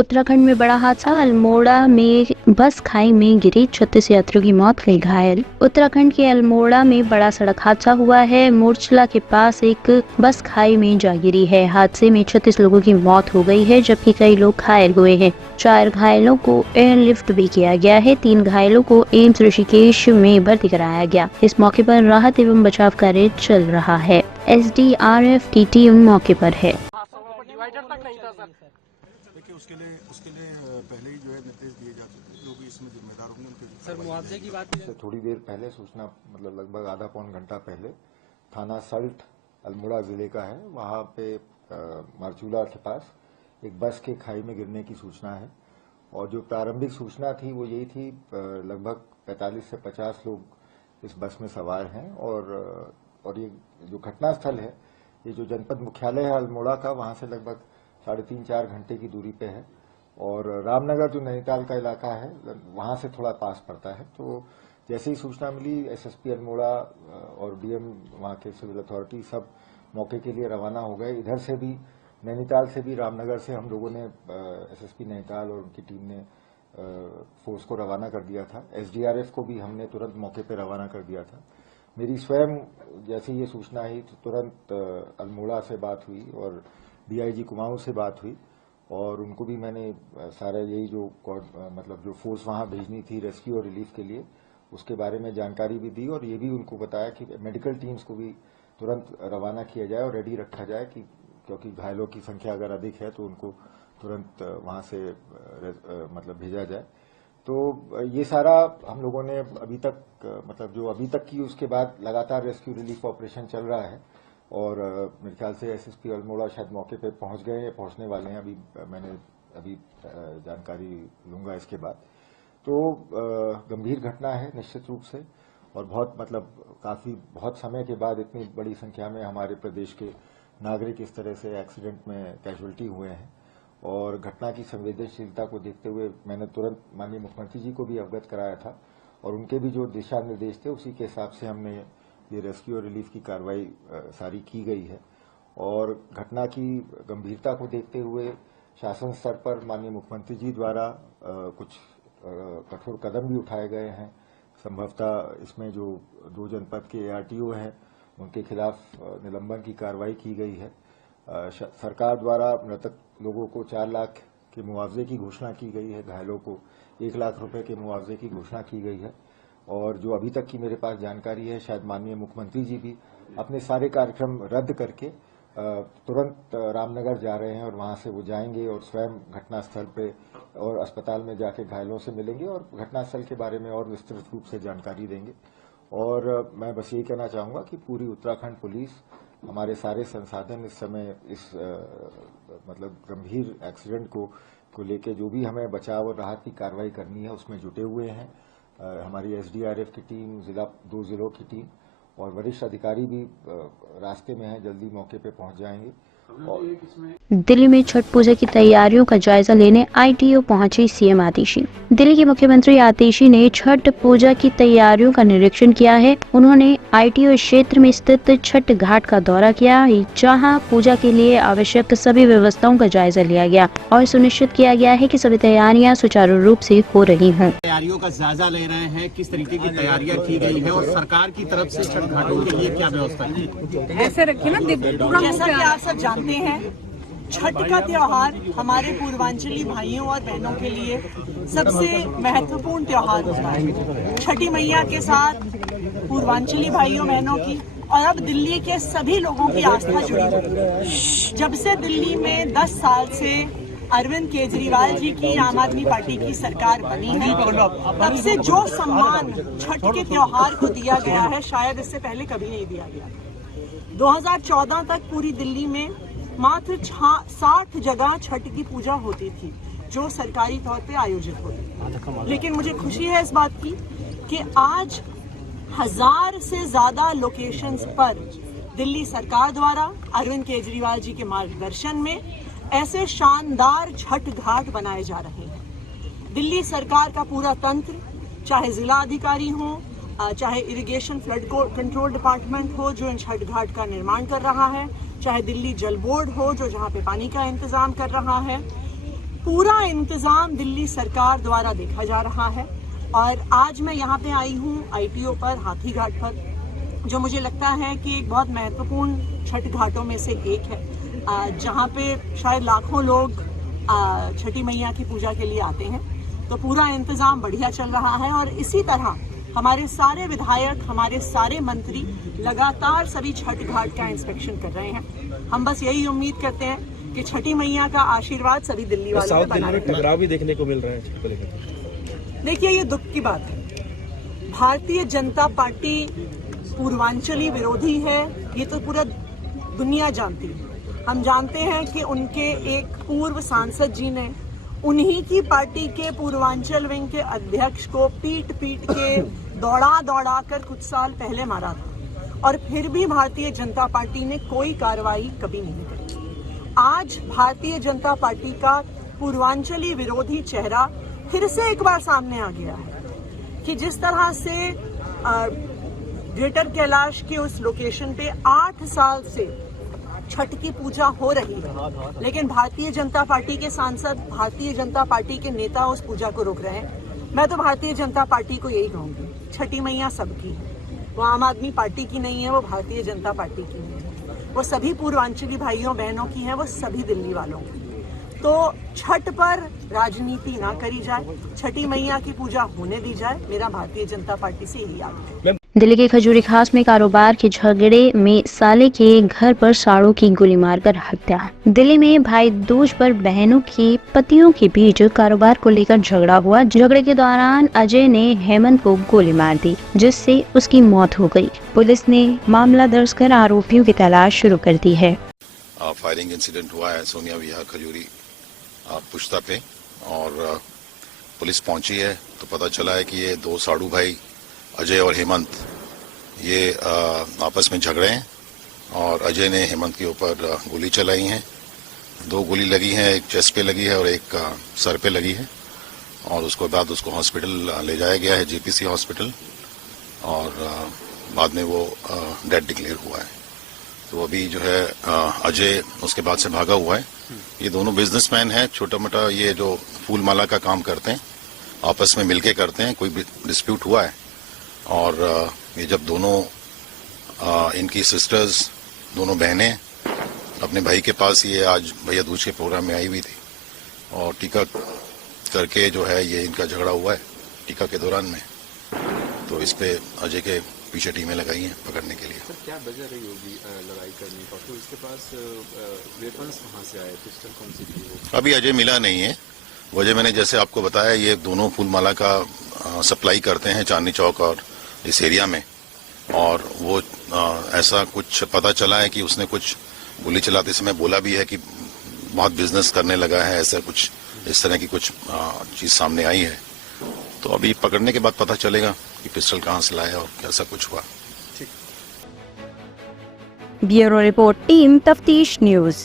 उत्तराखंड में बड़ा हादसा, अल्मोड़ा में बस खाई में गिरी, 36 यात्रियों की मौत, कई घायल। उत्तराखंड के अल्मोड़ा में बड़ा सड़क हादसा हुआ है। मोरचला के पास एक बस खाई में जा गिरी है। हादसे में 36 लोगों की मौत हो गई है, जबकि कई लोग घायल हुए हैं। 4 घायलों को एयरलिफ्ट भी किया गया है। 3 घायलों को एम्स ऋषिकेश में भर्ती कराया गया। इस मौके पर राहत एवं बचाव कार्य चल रहा है। SDRF की टीम मौके पर है। देखिए उसके लिए पहले ही जो है निर्देश दिए जा चुके हैं। जो भी इसमें जिम्मेदार होंगे उनके सर मुआवजे की बात से थोड़ी देर पहले सूचना, मतलब लगभग आधा पौन घंटा पहले, थाना सल्ट अल्मोड़ा जिले का है, वहां पे मारचूला के पास एक बस के खाई में गिरने की सूचना है। और जो प्रारंभिक सूचना थी वो यही थी, लगभग 45 से 50 लोग इस बस में सवार हैं। और ये जो घटना स्थल है, ये जो जनपद मुख्यालय है अल्मोड़ा का, वहां से लगभग 3.5-4 घंटे की दूरी पे है। और रामनगर जो नैनीताल का इलाका है, वहां से थोड़ा पास पड़ता है। तो जैसे ही सूचना मिली, SSP अल्मोड़ा और DM वहां के सिविल अथॉरिटी सब मौके के लिए रवाना हो गए। इधर से भी, नैनीताल से भी, रामनगर से हम लोगों ने, SSP नैनीताल और उनकी टीम ने फोर्स को रवाना कर दिया था। SDRF को भी हमने तुरंत मौके पर रवाना कर दिया था। मेरी स्वयं जैसे ये सूचना आई तो तुरंत अल्मोड़ा से बात हुई और DIG कुमाऊं से बात हुई, और उनको भी मैंने सारा यही जो मतलब जो फोर्स वहां भेजनी थी रेस्क्यू और रिलीफ के लिए, उसके बारे में जानकारी भी दी। और ये भी उनको बताया कि मेडिकल टीम्स को भी तुरंत रवाना किया जाए और रेडी रखा जाए, कि क्योंकि घायलों की संख्या अगर अधिक है तो उनको तुरंत वहां से मतलब भेजा जाए। तो ये सारा हम लोगों ने अभी तक, मतलब जो अभी तक की, उसके बाद लगातार रेस्क्यू रिलीफ ऑपरेशन चल रहा है। और मेरे ख्याल से SSP अल्मोड़ा शायद मौके पे पहुंच गए हैं, पहुंचने वाले हैं। मैंने जानकारी लूंगा इसके बाद। तो गंभीर घटना है निश्चित रूप से, और बहुत समय के बाद इतनी बड़ी संख्या में हमारे प्रदेश के नागरिक इस तरह से एक्सीडेंट में कैजुअल्टी हुए हैं। और घटना की संवेदनशीलता को देखते हुए मैंने तुरंत माननीय मुख्यमंत्री जी को भी अवगत कराया था, और उनके भी जो दिशा निर्देश थे उसी के हिसाब से हमने ये रेस्क्यू और रिलीफ की कार्रवाई सारी की गई है। और घटना की गंभीरता को देखते हुए शासन स्तर पर माननीय मुख्यमंत्री जी द्वारा कुछ कठोर कदम भी उठाए गए हैं। संभवतः इसमें जो 2 जनपद के ARTO हैं उनके खिलाफ निलंबन की कार्रवाई की गई है। सरकार द्वारा मृतक लोगों को 4 लाख के मुआवजे की घोषणा की गई है, घायलों को 1 लाख रुपए के मुआवजे की घोषणा की गई है। और जो अभी तक की मेरे पास जानकारी है, शायद माननीय मुख्यमंत्री जी भी अपने सारे कार्यक्रम रद्द करके तुरंत रामनगर जा रहे हैं, और वहां से वो जाएंगे और स्वयं घटनास्थल पे और अस्पताल में जाके घायलों से मिलेंगे और घटनास्थल के बारे में और विस्तृत रूप से जानकारी देंगे। और मैं बस यही कहना चाहूंगा कि पूरी उत्तराखंड पुलिस, हमारे सारे संसाधन इस समय इस मतलब गंभीर एक्सीडेंट को लेके जो भी हमें बचाव और राहत की कार्रवाई करनी है उसमें जुटे हुए हैं। हमारी SDRF की टीम, 2 जिलों की टीम और वरिष्ठ अधिकारी भी रास्ते में हैं, जल्दी मौके पे पहुंच जाएंगे। दिल्ली में छठ पूजा की तैयारियों का जायजा लेने ITO पहुंची CM आतिशी। दिल्ली के मुख्यमंत्री आतिशी ने छठ पूजा की तैयारियों का निरीक्षण किया है। उन्होंने ITO क्षेत्र में स्थित छठ घाट का दौरा किया, जहां पूजा के लिए आवश्यक सभी व्यवस्थाओं का जायजा लिया गया और सुनिश्चित किया गया है कि सभी तैयारियां सुचारू रूप से हो रही हों। तैयारियों का जायजा ले रहे हैं, किस तरीके की तैयारियां की गई है और सरकार की तरफ से छठ घाटों के लिए क्या व्यवस्था है? ऐसे रखिए ना, जैसा कि आप सब जानते हैं, छठ का त्योहार हमारे पूर्वांचली भाइयों और बहनों के लिए सबसे महत्वपूर्ण त्योहार होता है। छठी मैया के साथ पूर्वांचली भाइयों बहनों की और अब दिल्ली के सभी लोगों की आस्था जुड़ी हुई है। जब से दिल्ली में 10 साल से अरविंद केजरीवाल जी की आम आदमी पार्टी की सरकार बनी है, तब से जो सम्मान छठ के त्योहार को दिया गया है, शायद इससे पहले कभी नहीं दिया गया। 2014 तक पूरी दिल्ली में मात्र 60 जगह छठ की पूजा होती थी, जो सरकारी तौर पे आयोजित होती। लेकिन मुझे खुशी है इस बात की कि आज 1000 से ज्यादा लोकेशंस पर दिल्ली सरकार द्वारा अरविंद केजरीवाल जी के मार्गदर्शन में ऐसे शानदार छठ घाट बनाए जा रहे हैं। दिल्ली सरकार का पूरा तंत्र, चाहे जिला अधिकारी हो, चाहे इरिगेशन फ्लड कंट्रोल डिपार्टमेंट हो जो इन छठ घाट का निर्माण कर रहा है, चाहे दिल्ली जल बोर्ड हो जो जहाँ पे पानी का इंतजाम कर रहा है, पूरा इंतजाम दिल्ली सरकार द्वारा देखा जा रहा है। और आज मैं यहाँ पे आई हूँ ITO पर, हाथी घाट पर, जो मुझे लगता है कि एक बहुत महत्वपूर्ण छठ घाटों में से एक है, जहाँ पे शायद लाखों लोग छठी मैया की पूजा के लिए आते हैं। तो पूरा इंतजाम बढ़िया चल रहा है और इसी तरह हमारे सारे विधायक, हमारे सारे मंत्री लगातार सभी छठ घाट का इंस्पेक्शन कर रहे हैं। हम बस यही उम्मीद करते हैं कि छठी मैया का आशीर्वाद सभी दिल्ली वालों पे बना रहे। टकराव भी देखने को मिल रहा है छठ को लेकर। देखिए, ये दुख की बात है। भारतीय जनता पार्टी पूर्वांचली विरोधी है, ये तो पूरा दुनिया जानती है। हम जानते हैं कि उनके एक पूर्व सांसद जी ने उन्हीं की पार्टी के पूर्वांचल विंग के अध्यक्ष को पीट के दौड़ा कर कुछ साल पहले मारा था, और फिर भी भारतीय जनता पार्टी ने कोई कार्रवाई कभी नहीं की। आज भारतीय जनता पार्टी का पूर्वांचली विरोधी चेहरा फिर से एक बार सामने आ गया है कि जिस तरह से ग्रेटर कैलाश के उस लोकेशन पे 8 साल से छठ की पूजा हो रही है, लेकिन भारतीय जनता पार्टी के सांसद, भारतीय जनता पार्टी के नेता उस पूजा को रोक रहे हैं। मैं तो भारतीय जनता पार्टी को यही कहूंगी, छठी मैया सबकी है, वो आम आदमी पार्टी की नहीं है, वो भारतीय जनता पार्टी की है, वो सभी पूर्वांचली भाइयों बहनों की है, वो सभी दिल्ली वालों की। तो छठ पर राजनीति ना करी जाए, छठी मैया की पूजा होने दी जाए, मेरा भारतीय जनता पार्टी से यही आग्रह है। दिल्ली के खजूरी खास में कारोबार के झगड़े में साले के घर पर साड़ों की गोली मारकर हत्या। दिल्ली में भाई दूज पर बहनों के पतियों के बीच कारोबार को लेकर झगड़ा हुआ। झगड़े के दौरान अजय ने हेमंत को गोली मार दी, जिससे उसकी मौत हो गई। पुलिस ने मामला दर्ज कर आरोपियों की तलाश शुरू कर दी है। फायरिंग इंसिडेंट हुआ है सोनिया विहार खजूरी पुश्ता पे, और पुलिस पहुंची है तो पता चला है कि ये 2 साड़ू भाई अजय और हेमंत ये आपस में झगड़े हैं, और अजय ने हेमंत के ऊपर गोली चलाई है। 2 गोली लगी हैं, एक चेस्ट पे लगी है और एक सर पे लगी है, और उसके बाद उसको हॉस्पिटल ले जाया गया है, JPC हॉस्पिटल, और बाद में वो डेड डिक्लेयर हुआ है। तो अभी जो है अजय उसके बाद से भागा हुआ है। ये दोनों बिजनेसमैन हैं, छोटा मोटा ये जो फूल माला का काम करते हैं, आपस में मिलके करते हैं। कोई डिस्प्यूट हुआ है, और ये जब दोनों इनकी सिस्टर्स, दोनों बहनें अपने भाई के पास ये आज भैया दूज के प्रोग्राम में आई हुई थी, और टीका करके जो है ये इनका झगड़ा हुआ है टीका के दौरान में। तो इस पे अजय के पीछे टीमें लगाई हैं पकड़ने के लिए। सर, क्या वजह रही होगी लड़ाई करने का? तो इसके पास वेपन्स कहाँ से आए, पिस्टल कौन सी थी? अभी अजय मिला नहीं है। वजह मैंने जैसे आपको बताया, ये दोनों फूलमाला का सप्लाई करते हैं चांदनी चौक और इस एरिया में, और वो ऐसा कुछ पता चला है कि उसने कुछ गोली चलाते समय बोला भी है कि बहुत बिजनेस करने लगा है, ऐसा कुछ इस तरह की कुछ चीज सामने आई है। तो अभी पकड़ने के बाद पता चलेगा कि पिस्टल कहाँ से लाया और कैसा कुछ हुआ। ब्यूरो रिपोर्ट, टीम तफ्तीश न्यूज।